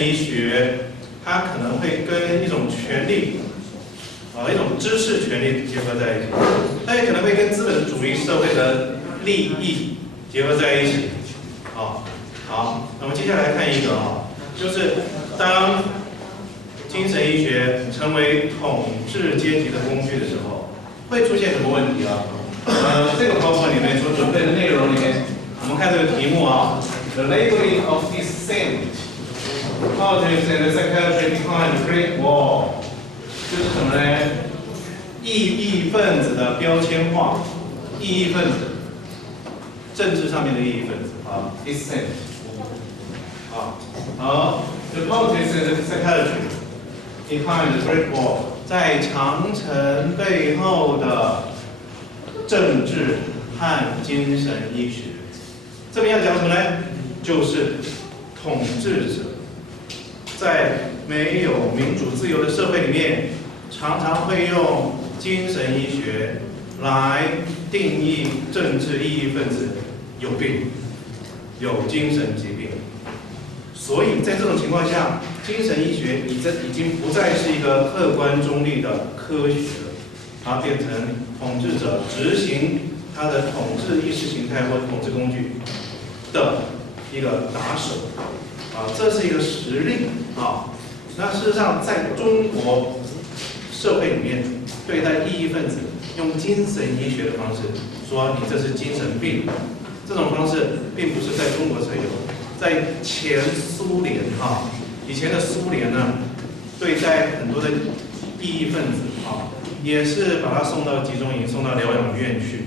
医学，它可能会跟一种权利，一种知识权利结合在一起，它也可能会跟资本主义社会的利益结合在一起。好，那么接下来看一个就是当精神医学成为统治阶级的工具的时候，会出现什么问题啊？这个包括里面所准备的内容里面，我们看这个题目The labeling of dissent, politics and psychiatry behind the Great Wall， 就是什么呢？异议分子的标签化，异议分子，政治上面的异议分子dissent。好 ，the politics and psychiatry behind the Great Wall， 在长城背后的政治和精神医学，这边要讲什么呢？就是统治者在没有民主自由的社会里面，常常会用精神医学来定义政治异议分子有病，有精神疾病。所以在这种情况下，精神医学已经不再是一个客观中立的科学了，它变成统治者执行他的统治意识形态或统治工具的一个打手，这是一个实例那事实上，在中国社会里面，对待异议分子用精神医学的方式说你这是精神病，这种方式并不是在中国才有，在前苏联以前的苏联呢，对待很多的异议分子也是把他送到集中营、送到疗养院去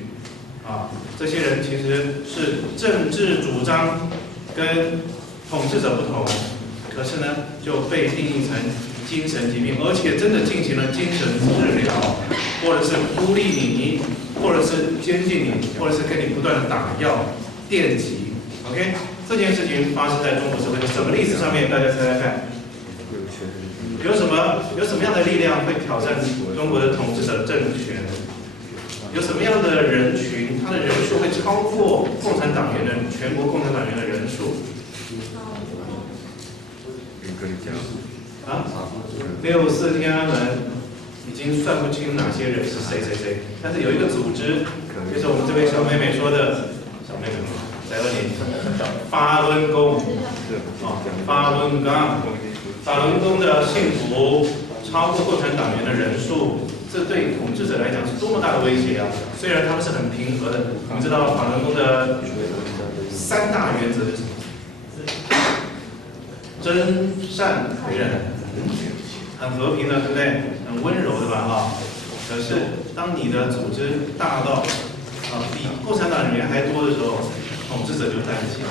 这些人其实是政治主张跟统治者不同，可是呢就被定义成精神疾病，而且真的进行了精神治疗，或者是孤立你，或者是监禁你，或者是跟你不断的打药、电击。OK， 这件事情发生在中国社会的什么历史上面？大家猜猜看，有什么样的力量会挑战中国的统治者政权？有什么样的人群，他的人数会超过共产党员的全国共产党员的人数？64天安门已经算不清哪些人是谁，但是有一个组织，就是我们这位小妹妹说的，小妹妹在问你，法轮功，法轮功的信徒超过共产党员的人数。这对统治者来讲是多么大的威胁啊！虽然他们是很平和的，我们知道法轮功的3大原则是什么？真善忍，很和平的，对不对？很温柔的吧可是当你的组织大到比共产党员还多的时候，统治者就担心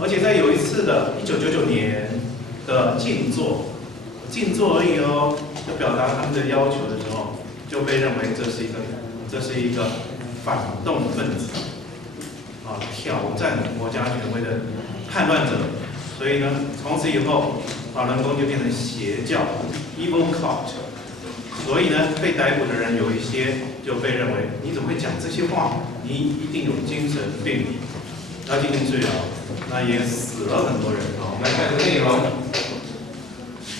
而且在有一次的1999年的静坐而已就表达他们的要求的时候，就被认为这是一个反动分子挑战国家权威的叛乱者。所以呢，从此以后，法轮功就变成邪教 （evil cult）。所以呢，被逮捕的人有一些就被认为，你怎么会讲这些话？你一定有精神病，要进行治疗。那也死了很多人我们来看这个内容。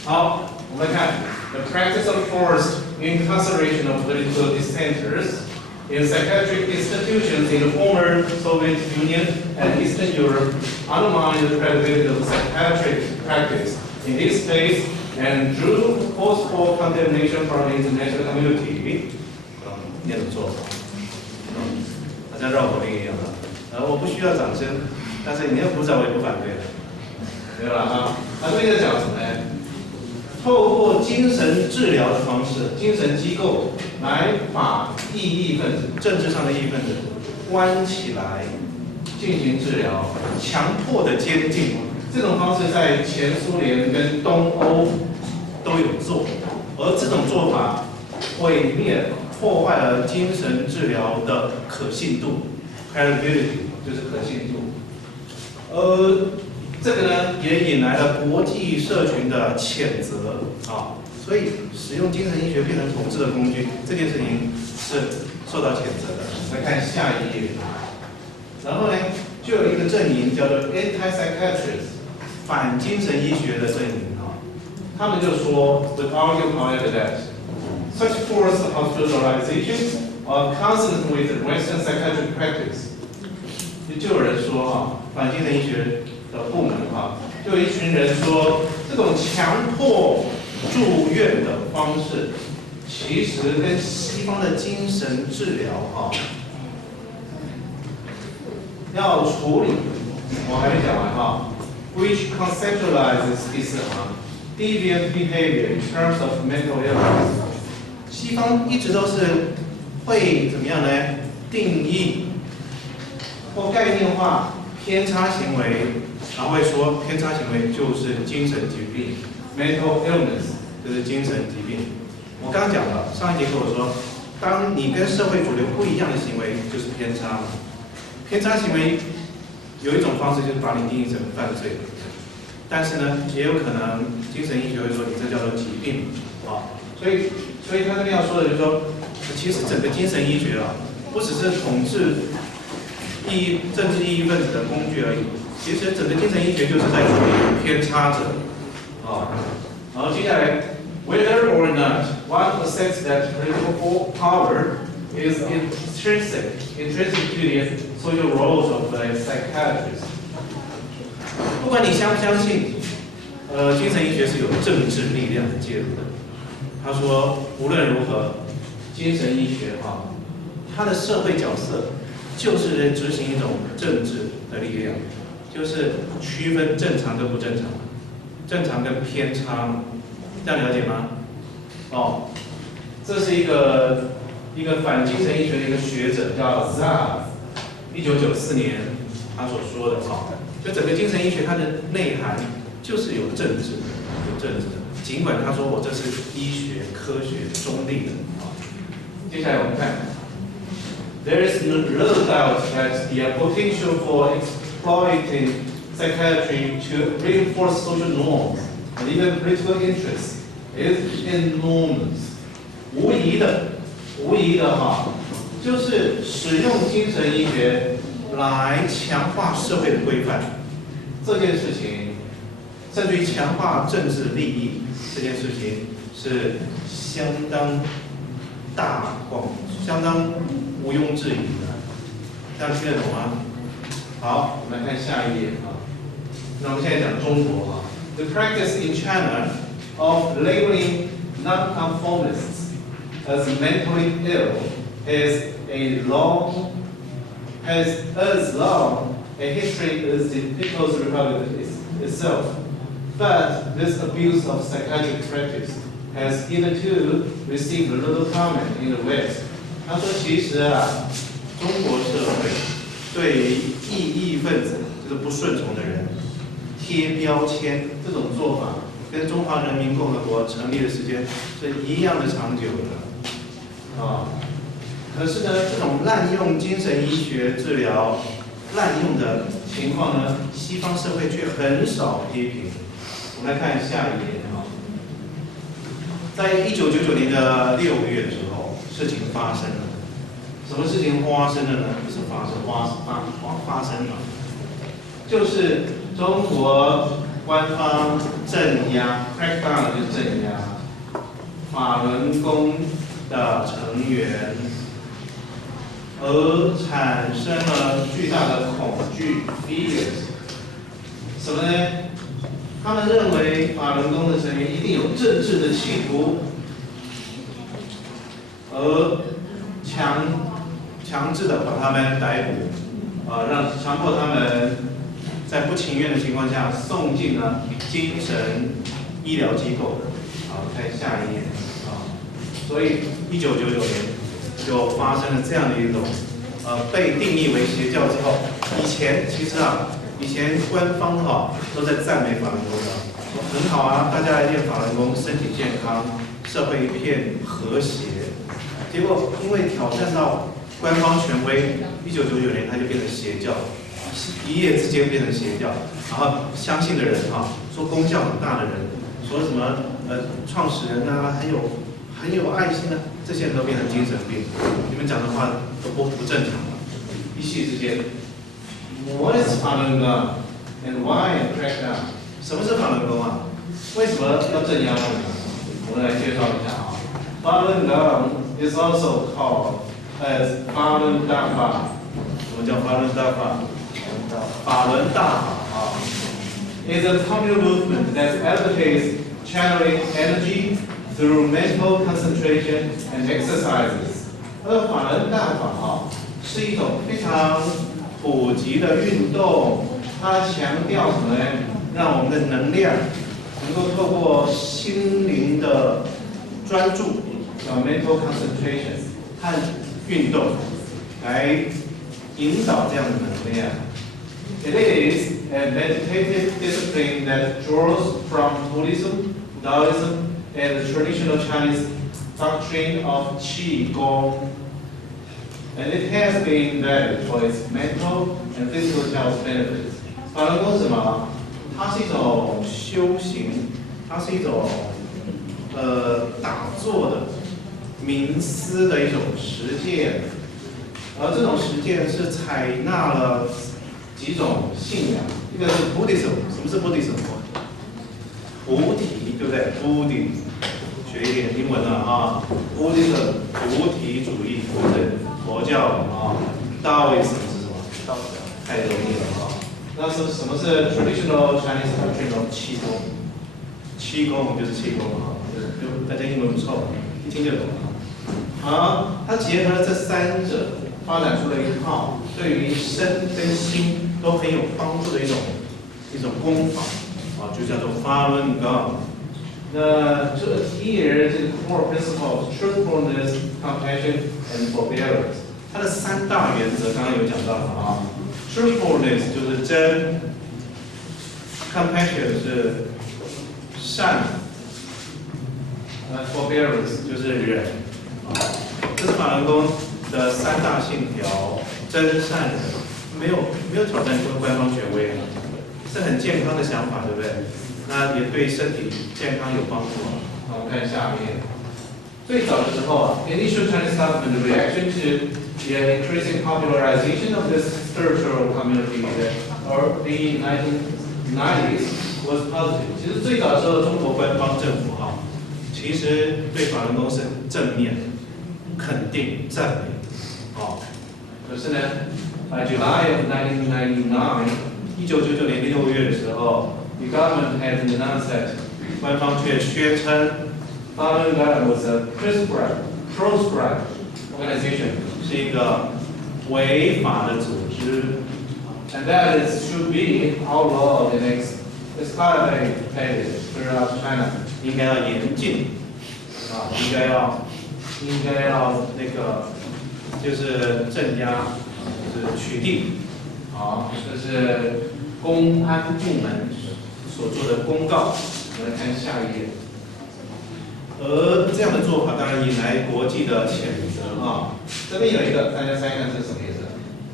好，我们来看 the practice of forced incarceration of political dissenters in psychiatric institutions in the former Soviet Union and Eastern Europe undermined the credibility of psychiatric practice in this space and drew forceful condemnation from the international community. 念得不错，好像绕口令一样我不需要掌声，但是你要鼓掌我也不反对对吧这边在讲什么呢？透过精神治疗的方式，精神机构来把异议分子、政治上的异议分子关起来进行治疗，强迫的监禁。这种方式在前苏联跟东欧都有做，而这种做法毁灭、破坏了精神治疗的可信度 （credibility）， 就是可信度。这个呢也引来了国际社群的谴责所以使用精神医学变成统治的工具，这件事情是受到谴责的。来看下一页，然后呢，就有一个阵营叫做 anti-psychiatrists，反精神医学的阵营他们就说 ，would argue however that such forced hospitalizations are consistent with the Western psychiatric practice。就有人说反精神医学的部门就有一群人说，这种强迫住院的方式，其实跟西方的精神治疗要处理，我还没讲完which conceptualizes this deviant behavior in terms of mental illness。西方一直都是会怎么样呢？定义或概念化偏差行为，然后会说偏差行为就是精神疾病 ，mental illness 就是精神疾病。我刚刚讲了，上一节课我说，当你跟社会主流不一样的行为就是偏差。偏差行为有一种方式就是把你定义成犯罪，但是呢，也有可能精神医学会说你这叫做疾病所以他这边要说的就是说，其实整个精神医学不只是统治政治异议分子的工具而已，其实整个精神医学就是在处理偏差者然后接下来 ，whether or not one accepts that political power is intrinsic to the social roles of a psychiatrist。不管你相不相信，精神医学是有政治力量的介入的。他说，无论如何，精神医学它的社会角色就是在执行一种政治的力量，就是区分正常跟不正常，正常跟偏差，这样了解吗？这是一个反精神医学的一个学者叫 Zav，1994年他所说的就整个精神医学它的内涵就是有政治的，尽管他说我这是医学科学中立的接下来我们看 ，There is little doubt that the potential for exploiting psychiatry to reinforce social norms and even political interests is enormous。无疑的就是使用精神医学来强化社会的规范这件事情，甚至于强化政治利益这件事情是相当相当毋庸置疑的。这样听得懂吗？好，我们来看下一页那我们现在讲中国The practice in China of labeling nonconformists as mentally ill has as long a history as the People's Republic itself. But this abuse of psychiatric practice has hitherto received little comment in the West. 他说，其实中国社会对于异议分子，就是不顺从的人，贴标签这种做法，跟中华人民共和国成立的时间是一样的长久的可是呢，这种滥用精神医学治疗、滥用的情况呢，西方社会却很少批评。我们来看下一页在1999年的6月的时候，事情发生了。什么事情发生了呢？不是发生了，就是中国官方镇压 ，crackdown 就是镇压法轮功的成员，而产生了巨大的恐惧 fears。什么呢？他们认为法轮功的成员一定有政治的企图，而强制的把他们逮捕，强迫他们在不情愿的情况下送进了精神医疗机构。好，看下一页所以1999年就发生了这样的一种被定义为邪教之后，以前官方都在赞美法轮功说很好大家来练法轮功，身体健康，社会一片和谐。结果因为挑战到官方权威，1999年它就变成邪教，一夜之间变成邪教。然后相信的人说功效很大的人，说什么创始人很有爱心这些人都变成精神病。你们讲的话都不正常了，一夕之间。What is 法轮功 and why a crackdown? 什么是法轮功啊？为什么要镇压他们呢？我们来介绍一下啊。Falun Gong is also called as Falun Dafa。什么叫法轮大法？法轮大法啊 ，is a communal movement that advocates channeling energy through mental concentration and exercises。法轮大法啊，是一种非常普及的运动，它强调什么呢？让我们的能量能够透过心灵的专注，叫 mental concentration 和运动来引导这样的能量。It is a meditative discipline that draws from Buddhism, Taoism, and the traditional Chinese doctrine of Qigong. And it has been valued for its mental and physical health benefits. 法轮功是什么？它是一种修行，它是一种打坐的冥思的一种实践，而这种实践是采纳了几种信仰，一个是 Buddhism， 什么是 Buddhism？ 菩提，对不对 ？Buddhism， 学一点英文了啊 ，Buddhism 菩提主义，对佛教啊 ，Taoism 是什么？道教，太容易了啊。那什么是 traditional Chinese doctrine of 气功？气功就是气功啊，就大家英文不错，一听就懂了。好，它结合了这三者，发展出了一套对于身跟心都很有帮助的一种功法啊，就叫做 Falun Gong。那这here is the core principle of truthfulness, compassion, and forbearance。它的三大原则刚刚有讲到了啊。Truthfulness 就是真 ，compassion 是善，forbearance 就是忍。这是法轮功的三大信条：真、善、忍。没有挑战官方权威，是很健康的想法，对不对？那也对身体健康有帮助。那我们看下面，最早的时候啊 ，initial Chinese government reaction to the increasing popularization of this spiritual community that early 1990s was positive。其实最早的时候，中国官方政府哈，其实对法轮功是正面、肯定、赞美，哦。可是呢，by July of 1999， 1999年6月的时候 ，the government had announced that 官方却宣称 Falun Gong was a proscribed organization。是一个违法的组织 ，and that it should be outlawed and excommunicated throughout China。应该要严禁啊，应该要那个就是镇压，就是取缔。好，这是公安部门所做的公告。我们来看下一页。而这样的做法当然引来国际的谴责啊。这边有一个，大家猜看是什么意思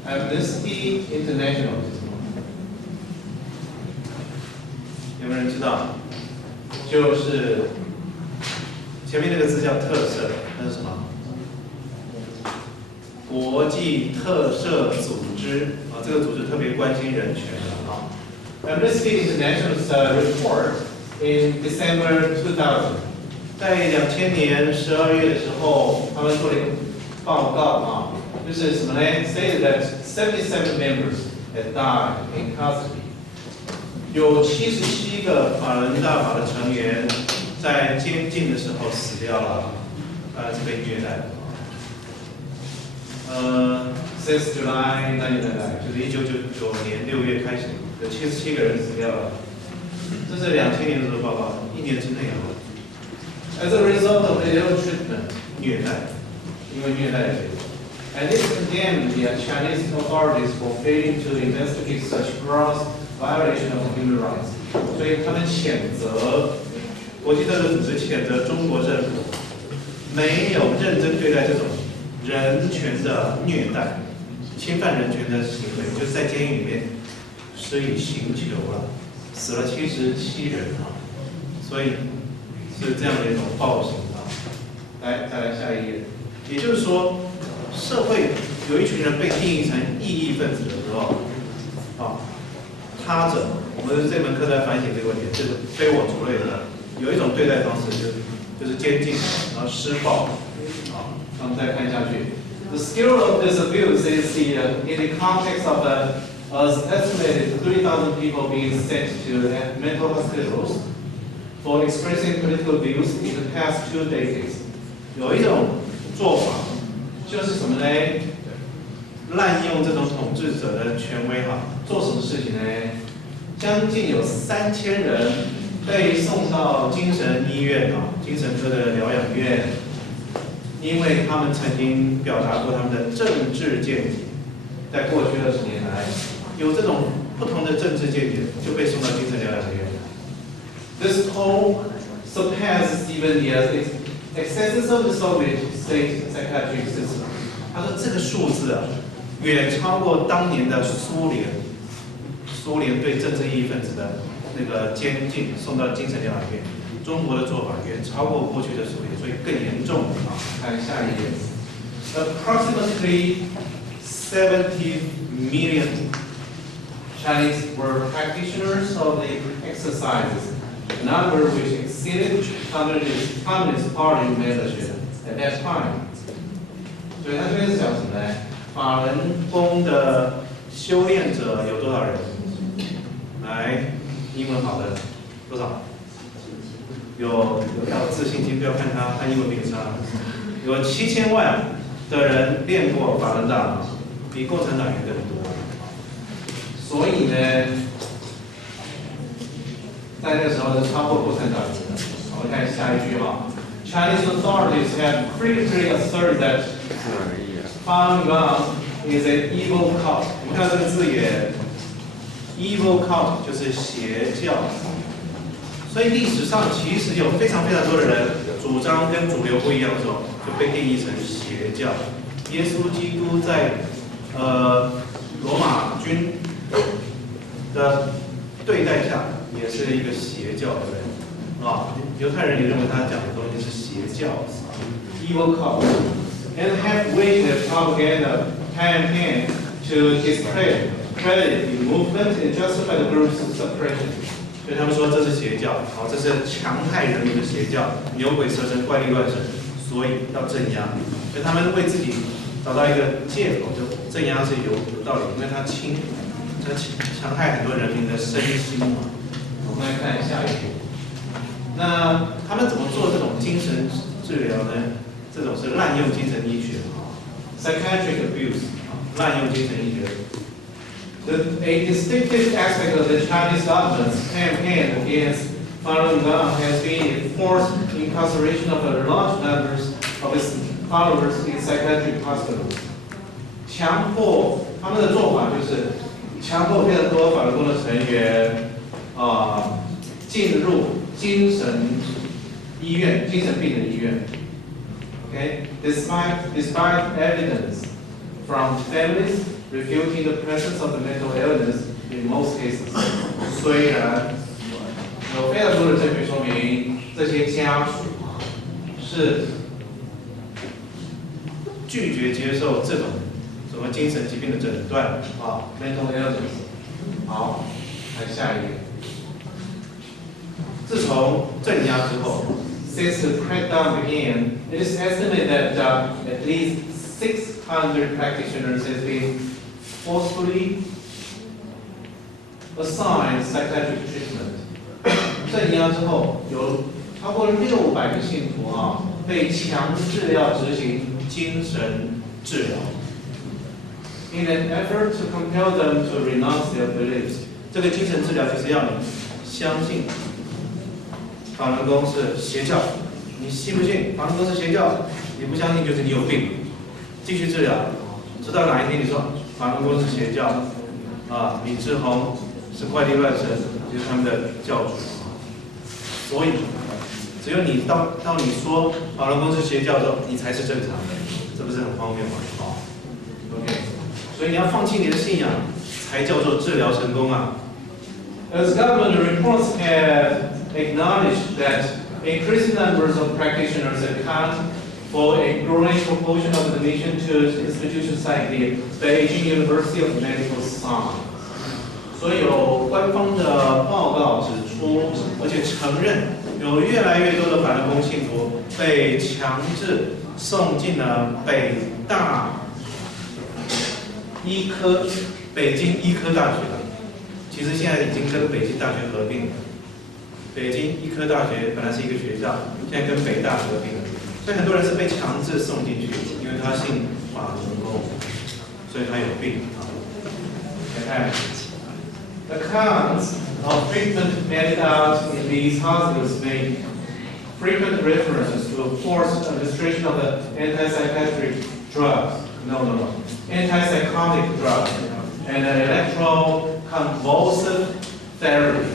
？Amnesty International 是什么？有没有人知道？就是前面那个字叫特赦，那是什么？国际特赦组织啊，这个组织特别关心人权的啊。Amnesty International's report in December 2000。在2000年12月的时候，他们做了一个报告啊，就是什么呢 ？Stated that 77 members had died in custody。有77个法轮大法的成员在监禁的时候死掉了，当然是被虐待的。Since July 1999，就是1999年6月开始，有77个人死掉了。这是2000年的时候报告，1年之内啊。As a result of the ill treatment， 虐待，因为虐待的结果。And it condemned the Chinese authorities for failing to investigate such gross violation of human rights。所以他们谴责国际特赦组织谴责中国政府没有认真对待这种人权的虐待、侵犯人权的行为，就是在监狱里面施以刑求了，死了77人啊，所以。是这样的一种暴行啊！来，再来下一页。也就是说，社会有一群人被定义成异议分子的时候，啊，他者，我们这门课在反省这个问题，这个非我族类的，有一种对待方式就是监禁，然后施暴。好，那我们再看下去。The scale of this abuse is in the context of as estimated 30,000 people being sent to mental hospitals for expressing political views in the past 2 decades. 有一种做法就是什么呢？滥用这种统治者的权威哈，做什么事情呢？将近有3000人被送到精神医院啊，精神科的疗养院，因为他们曾经表达过他们的政治见解，在过去20年来，有这种不同的政治见解就被送到精神疗养院。This toll surpasses even the excesses of the Soviet state psychiatric system. 他说这个数字啊，远超过当年的苏联对政治异议分子的那个监禁，送到精神疗养院。中国的做法远超过过去的苏联，所以更严重啊。看下一页 ，Approximately 70 million Chinese were practitioners of the exercises, a number which exceeded Communist Party membership at that time. 所以他这边是讲什么呢？法轮功的修炼者有多少人？来，英文好的多少？有要自信心，不要看他英文比你差。有7000万的人练过法轮大法，比共产党员更多。所以呢，在那个时候是超过共产党员的。我们看下一句哈 ，Chinese authorities have frequently asserted that Falun Gong is an evil cult. 我们看到这个字眼 ，evil cult 就是邪教。所以历史上其实有非常多的人主张跟主流不一样的时候，就被定义成邪教。耶稣基督在罗马军的对待下，也是一个邪教，对不对？啊，犹太人也认为他讲的东西是邪教 ，evil cult, and have waged a propaganda campaign to discredit the movement and justify the group's suppression. 所以他们说这是邪教，好，这是戕害人民的邪教，牛鬼蛇神、怪力乱神，所以要镇压。所以他们为自己找到一个借口，就镇压是有道理，因为他戕害很多人民的身心嘛。我们来看下一步。那他们怎么做这种精神治疗呢？这种是滥用精神医学啊 ，psychiatric abuse 啊，滥用精神医学。A distinctive aspect of the Chinese government's campaign against Falun Gong has been the forced incarceration of large numbers of its followers in psychiatric hospitals. 强迫他们的做法就是强迫非常多法轮功的成员进入精神医院、精神病的医院。Okay, despite evidence from families refuting the presence of the mental illness in most cases. 虽然有非常多的证据说明这些家属是拒绝接受这种什么精神疾病的诊断啊 ，mental illness。好，看下一页。自从镇压之后 ，since the crackdown began, it is estimated that at least 600 practitioners have been forcefully assigned psychiatric treatment. 镇压之后，有超过600个信徒被强制要执行精神治疗。In an effort to compel them to renounce their beliefs， 这个精神治疗就是要你相信法轮功是邪教，你信不信法轮功是邪教？你不相信就是你有病，继续治疗，直到哪一天你说法轮功是邪教，李志宏是怪力乱神，就是他们的教主。所以，只有你到你说法轮功是邪教的时候，你才是正常的，这不是很荒谬吗？OK， 所以你要放弃你的信仰，才叫做治疗成功啊。As government reports have acknowledged that increasing numbers of practitioners account for a growing proportion of the admission to institutions like the Beijing University of Medical Science. 所以有官方的报告指出，而且承认有越来越多的法轮功信徒被强制送进了北京医科大学了。其实现在已经跟北京大学合并了。北京医科大学本来是一个学校，现在跟北大合并了，所以很多人是被强制送进去，因为他信法轮功，所以他有病啊。看。The cons of treatment meted out in these hospitals make frequent references to a forced administration of the antipsychotic drugs, antipsychotic drugs, and electroconvulsive therapy,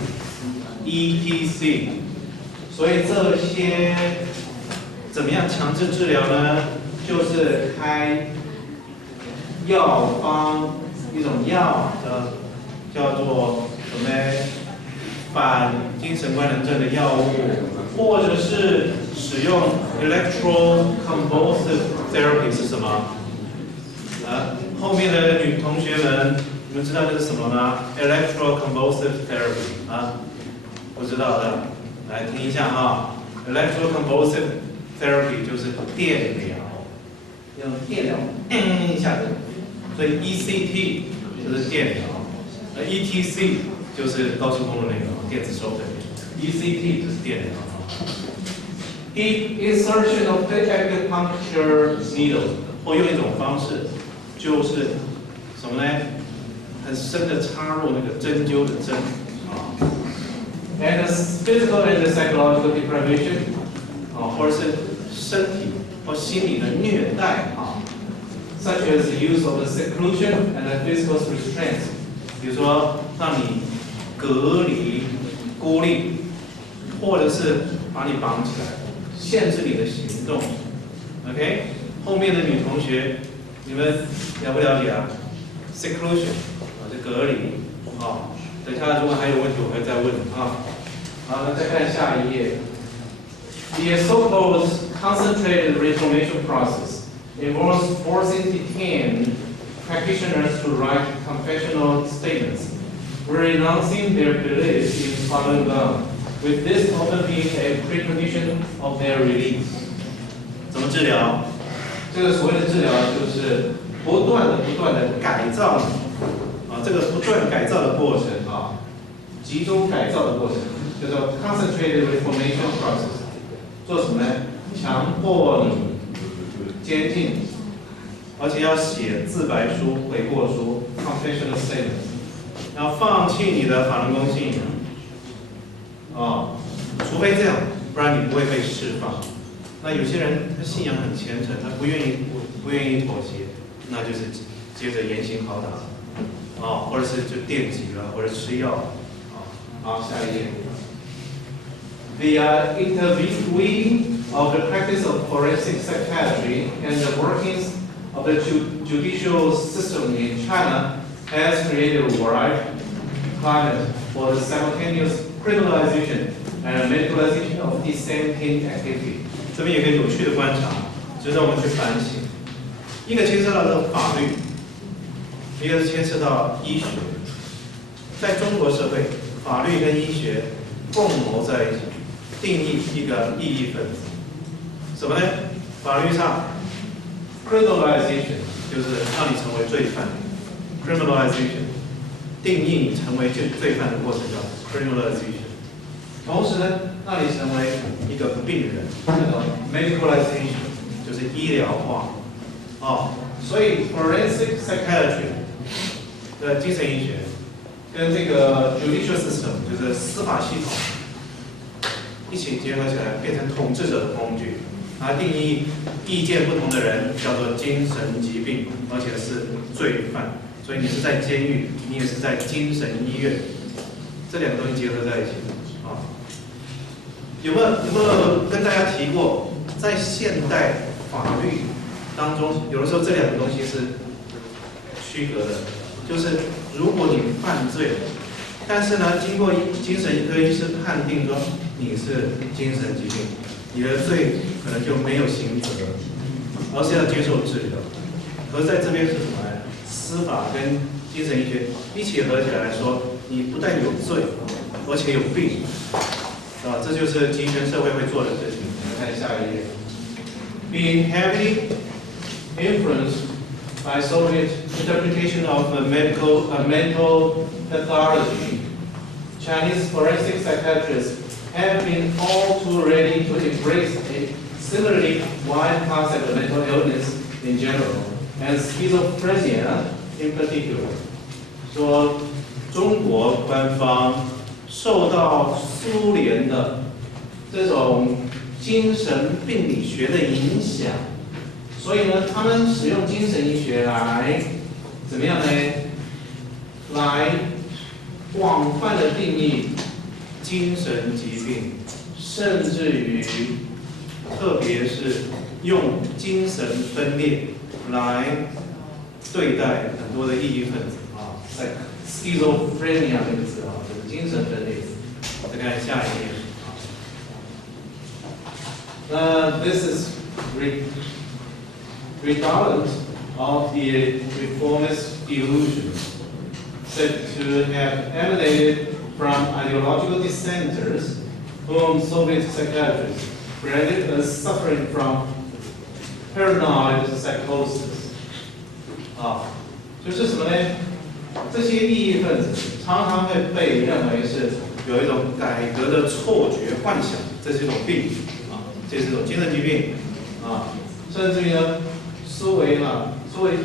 ETC. 所以这些怎么样强制治疗呢？就是开药方一种药的。叫做什么呢？反精神官能症的药物，或者是使用 electroconvulsive therapy 是什么？后面的女同学们，你们知道这是什么吗 ？electroconvulsive therapy 不知道的，来听一下哈。electroconvulsive therapy 就是电疗，用电疗一下子，所以 ECT 就是电疗。ETC 就是高速公路那个电子收费 ，ECT 就是电疗。Deep insertion of the acupuncture needle， 或用一种方式，就是什么呢？很深的插入那个针灸的针啊。And physical and psychological deprivation， 或者是身体或心理的虐待啊 ，such as the use of the seclusion and the physical restraints。比如说，让你隔离、孤立，或者是把你绑起来，限制你的行动。OK， 后面的女同学，你们了不了解啊 ？Seclusion， 是隔离。等一下如果还有问题，我会再问啊。好，那再看下一页。The so-called concentrated reformation process involves forcing detained practitioners to write confessional statements, renouncing their beliefs in Falun Gong, with this often being a precondition of their release. 怎么治疗？这个所谓的治疗就是不断的改造你这个不断改造的过程集中改造的过程叫做 concentrated reformation process。做什么呢？强迫你监禁。而且要写自白书、悔过书 （confessional statement）， 要放弃你的法轮功信仰，除非这样，不然你不会被释放。那有些人他信仰很虔诚，他不愿意妥协，那就是接着严刑拷打，或者是就电击了，或者吃药，好，下一页。The interweaving of the practice of forensic psychiatry and the workings of the judicial system in China has created a wide climate for the simultaneous criminalization and medicalization of dissenting activity. 这边有个有趣的观察，值得我们去反省。一个牵涉到的法律，一个是牵涉到医学。在中国社会，法律跟医学共谋在一起，定义一个异议分子。什么呢？法律上。criminalization 就是让你成为罪犯 ，criminalization 定义你成为罪犯的过程叫 criminalization。同时呢，让你成为一个病人，叫做 medicalization， 就是医疗化。所以 forensic psychiatry 的精神医学跟这个 judicial system 就是司法系统一起结合起来，变成统治者的工具。它定义意见不同的人叫做精神疾病，而且是罪犯。所以你是在监狱，你也是在精神医院，这两个东西结合在一起有没有跟大家提过，在现代法律当中，有的时候这两个东西是区隔的，就是如果你犯罪，但是呢，经过精神科医师判定说你是精神疾病。你的罪可能就没有刑责，而是要接受治疗。而在这边是什么呢？司法跟精神医学一起合起来说，你不但有罪，而且有病，这就是集权社会会做的事情。我们看下一页。Being heavily influenced by Soviet interpretation of mental pathology, Chinese forensic psychiatrists have been all too ready to embrace a similarly wide concept of mental illness in general, and schizophrenia in particular. 说中国官方受到苏联的这种精神病理学的影响，所以呢，他们使用精神医学来怎么样呢？来广泛的定义精神疾病，甚至于，特别是用精神分裂来对待很多的异议分子schizophrenia 这个词就是精神分裂。再看下一页。This is redolent of the reformist delusions said to have emanated from ideological dissenters whom Soviet psychiatrists branded as suffering from paranoid psychosis. 就是什么呢？这些异议分子常常会被认为是有一种改革的错觉、幻想，这是一种病这是一种精神疾病甚至于呢，苏维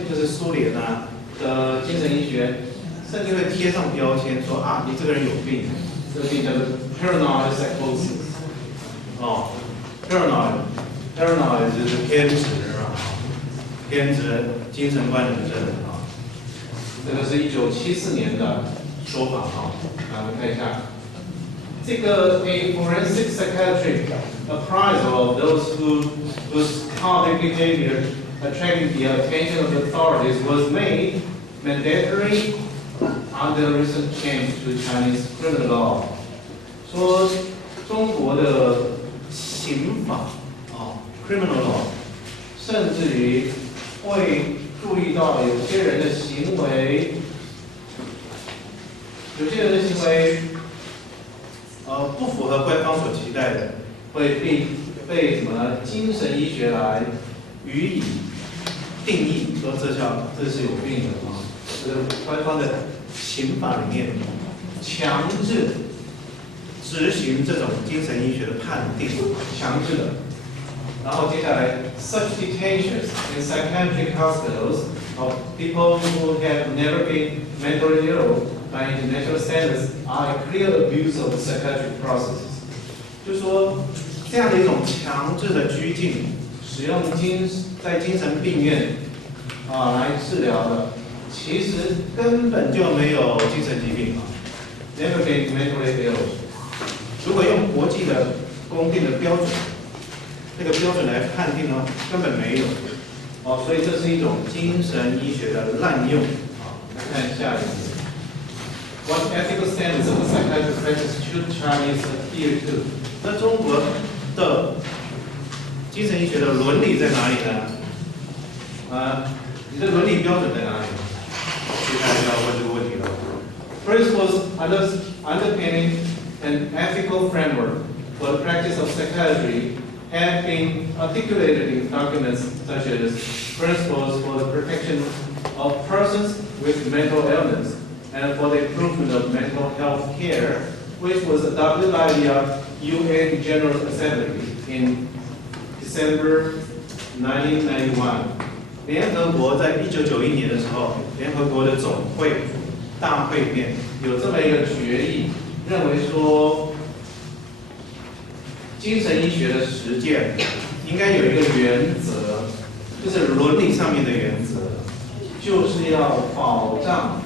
就是苏联的精神医学，甚至会贴上标签说你这个人有病，这个病叫做 paranoid psychosis。paranoid 就是偏执偏执精神官能症这个是1974年的说法我们看一下，这个 a forensic psychiatric appraisal of those whose conduct behavior attracting the attention of the authorities was made mandatory under recent change to Chinese criminal law. 说中国的刑法criminal law， 甚至于会注意到有些人的行为，不符合官方所期待的，会被什么精神医学来予以定义，说这是有病的这是官方的刑法里面强制执行这种精神医学的判定，强制的。然后接下来 ，such detentions in psychiatric hospitals of people who have never been mentally ill by international standards are a clear abuse of the psychiatric processes。就是说，这样的一种强制的拘禁，使用在精神病院来治疗的，其实根本就没有精神疾病never been mentally ill。如果用国际的公定的标准，这个标准来判定呢，根本没有所以这是一种精神医学的滥用来看下一页。What ethical standards of the psychiatric practice should Chinese adhere to？ 那中国的精神医学的伦理在哪里呢？你的伦理标准在哪里？接下来就要问这个问题了。Principles underpinning an ethical framework for the practice of psychiatry have been articulated in documents such as Principles for the Protection of Persons with Mental Illness and for the Improvement of Mental Health Care, which was adopted by the UN General Assembly in December 1991. 联合国在1991年的时候，联合国的总会大会里面有这么一个决议，认为说，精神医学的实践应该有一个原则，就是伦理上面的原则，就是要保障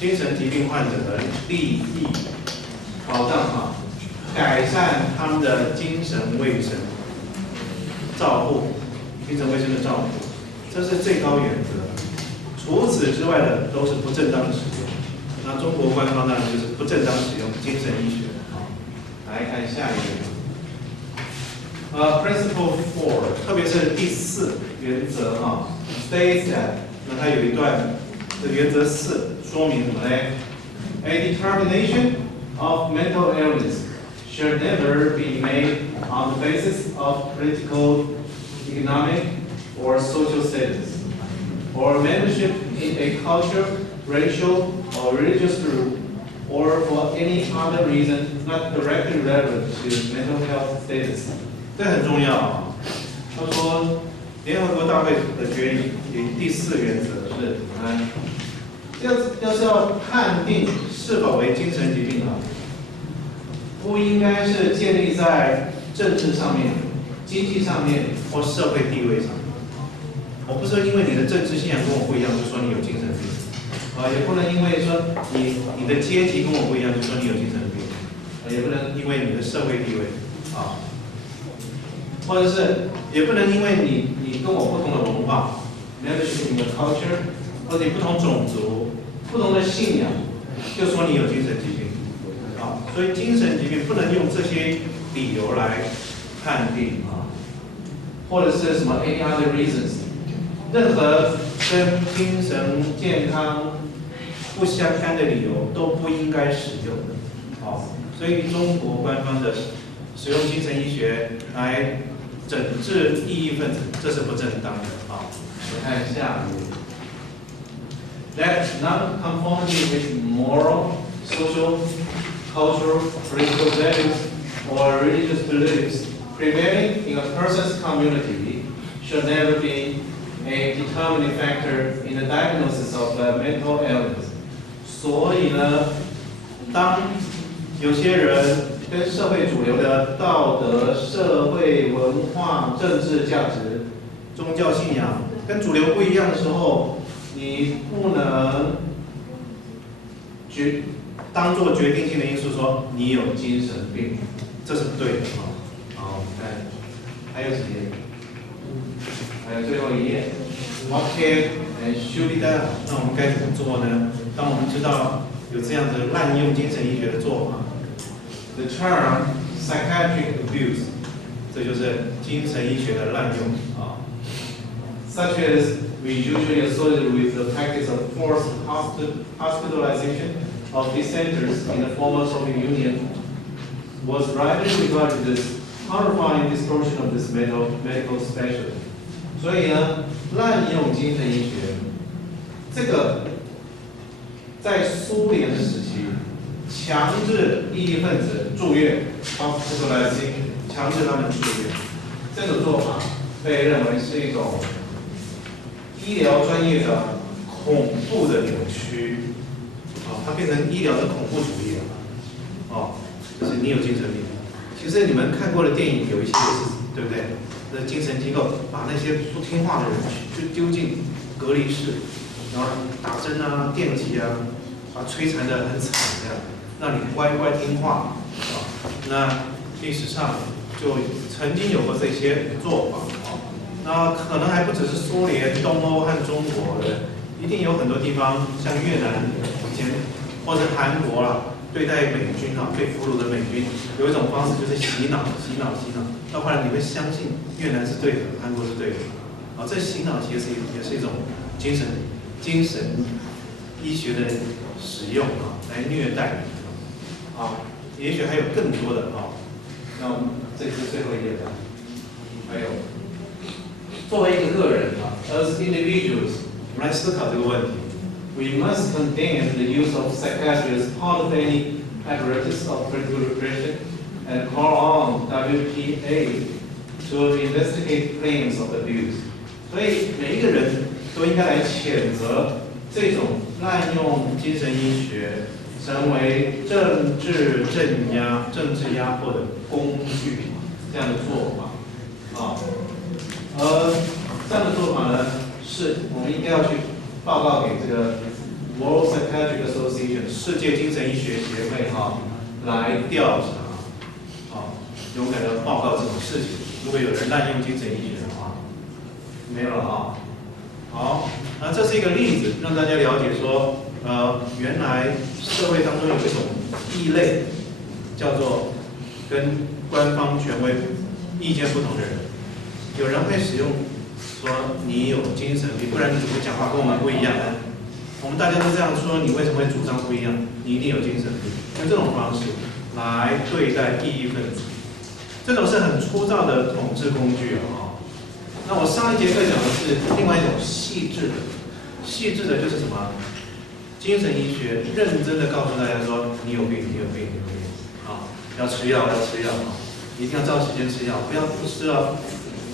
精神疾病患者的利益，保障改善他们的精神卫生，照顾精神卫生的照顾，这是最高原则。除此之外的都是不正当的使用。那中国官方当然就是不正当使用精神医学。来看下一页。Principle 4， 特别是第4原则states that， 那它有一段的原则4说明什么呢 A determination of mental illness should never be made on the basis of political, economic, or social status, or membership in a cultural, racial, or religious group, or for any other reason not directly relevant to mental health status. 这很重要啊。他说，联合国大会的决议第4原则是，要是要判定是否为精神疾病啊，不应该是建立在政治上面、经济上面或社会地位上面。我不是因为你的政治信仰跟我不一样，就说你有精神病，也不能因为说你的阶级跟我不一样，就说你有精神病，也不能因为你的社会地位啊，或者是也不能因为你跟我不同的文化 ，membership in the culture， 或者你不同种族、不同的信仰，就说你有精神疾病，啊，所以精神疾病不能用这些理由来判定啊，或者是什么 any other reasons， 任何跟精神健康不相干的理由都不应该使用的，好，所以中国官方的使用精神医学来整治异议分子，这是不正当的啊。我看下一页。That non-conformity with moral, social, cultural, political values, or religious beliefs prevailing in a person's community should never be a determining factor in the diagnosis of mental illness. 所以呢，当有些人跟社会主流的道德、社会文化、政治价值、宗教信仰跟主流不一样的时候，你不能当做决定性的因素说你有精神病，这是不对的啊。好，我们看还有几页，还有最后一页。What can and should be done？ 那我们该怎么做呢？当我们知道有这样的滥用精神医学的做法 ，the term psychiatric abuse， 这就是精神医学的滥用啊。Such as we usually associate with the practice of forced hospitalization of dissenters in the former Soviet Union, was rightly regarded as horrifying distortion of this medical specialty. 所以呢，滥用精神医学，这个在苏联的时期，强制异议分子住院 hospitalizing， 强制他们住院，这个做法被认为是一种医疗专业的恐怖的扭曲，它变成医疗的恐怖主义了，就是你有精神病。其实你们看过的电影有一些是，对不对？那精神机构把那些不听话的人就丢进隔离室，然后打针啊、电击啊，把摧残得很惨这样，让你乖乖听话。那历史上就曾经有过这些做法。那可能还不只是苏联、东欧和中国的，一定有很多地方，像越南以前，或者韩国啦，对待美军啊，被俘虏的美军，有一种方式就是洗脑，到后来你会相信越南是对的，韩国是对的，这洗脑其实也是一种精神医学的使用来虐待你，也许还有更多的那我们这是最后一页吧，还有。作为一个个人as individuals， 我们来思考这个问题。We must condemn the use of psychiatry as part of any apparatus of political repression and call on WPA to investigate claims of abuse. 所以每一个人都应该来谴责这种滥用精神医学成为政治镇压、政治压迫的工具这样的做法这样的做法呢，是我们应该要去报告给这个 World Psychiatric Association 世界精神医学协会来调查勇敢的报告这种事情。如果有人滥用精神医学的话，没有了好，那这是一个例子，让大家了解说，原来社会当中有一种异类，叫做跟官方权威意见不同的人。有人会使用说你有精神病，不然你怎么讲话跟我们不一样呢？我们大家都这样说，你为什么会主张不一样？你一定有精神病。用这种方式来对待异议分子，这种是很粗糙的统治工具啊。那我上一节课讲的是另外一种细致的，细致的就是什么？精神医学认真的告诉大家说，你有病，你有病，你有病啊，要吃药，要吃药啊，一定要照时间吃药，不要不吃哦。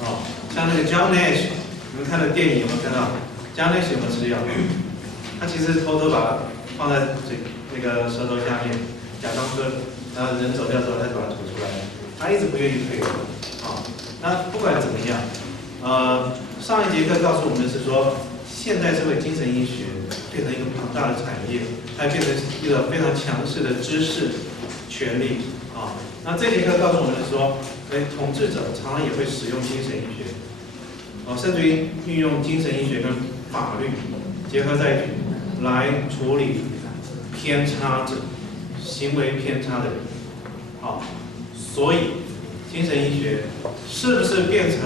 啊，像那个 John Nash， 你们看的电影有没有看到 ？John Nash 有没有吃药？他其实偷偷把它放在那个舌头下面，假装喝，然后人走掉之后，他就把它吐出来。他一直不愿意退。啊，那不管怎么样，上一节课告诉我们的是说，现代社会精神医学变成一个庞大的产业，它变成一个非常强势的知识权利。啊，那这节课告诉我们的是说，统治者常常也会使用精神医学，甚至于运用精神医学跟法律结合在一起，来处理偏差者、行为偏差的人。好，所以精神医学是不是变成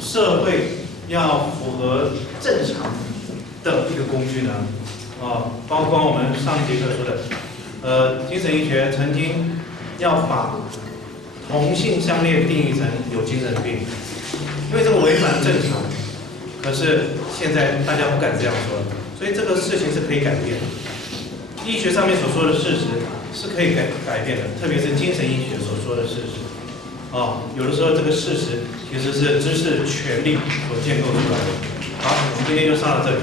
社会要符合正常的一个工具呢？包括我们上一节课说的，精神医学曾经要把同性相恋定义成有精神病，因为这个违反正常。可是现在大家不敢这样说了，所以这个事情是可以改变的。医学上面所说的事实是可以改变的，特别是精神医学所说的事实。有的时候这个事实其实是知识权利所建构出来的。好，我们今天就上到这里。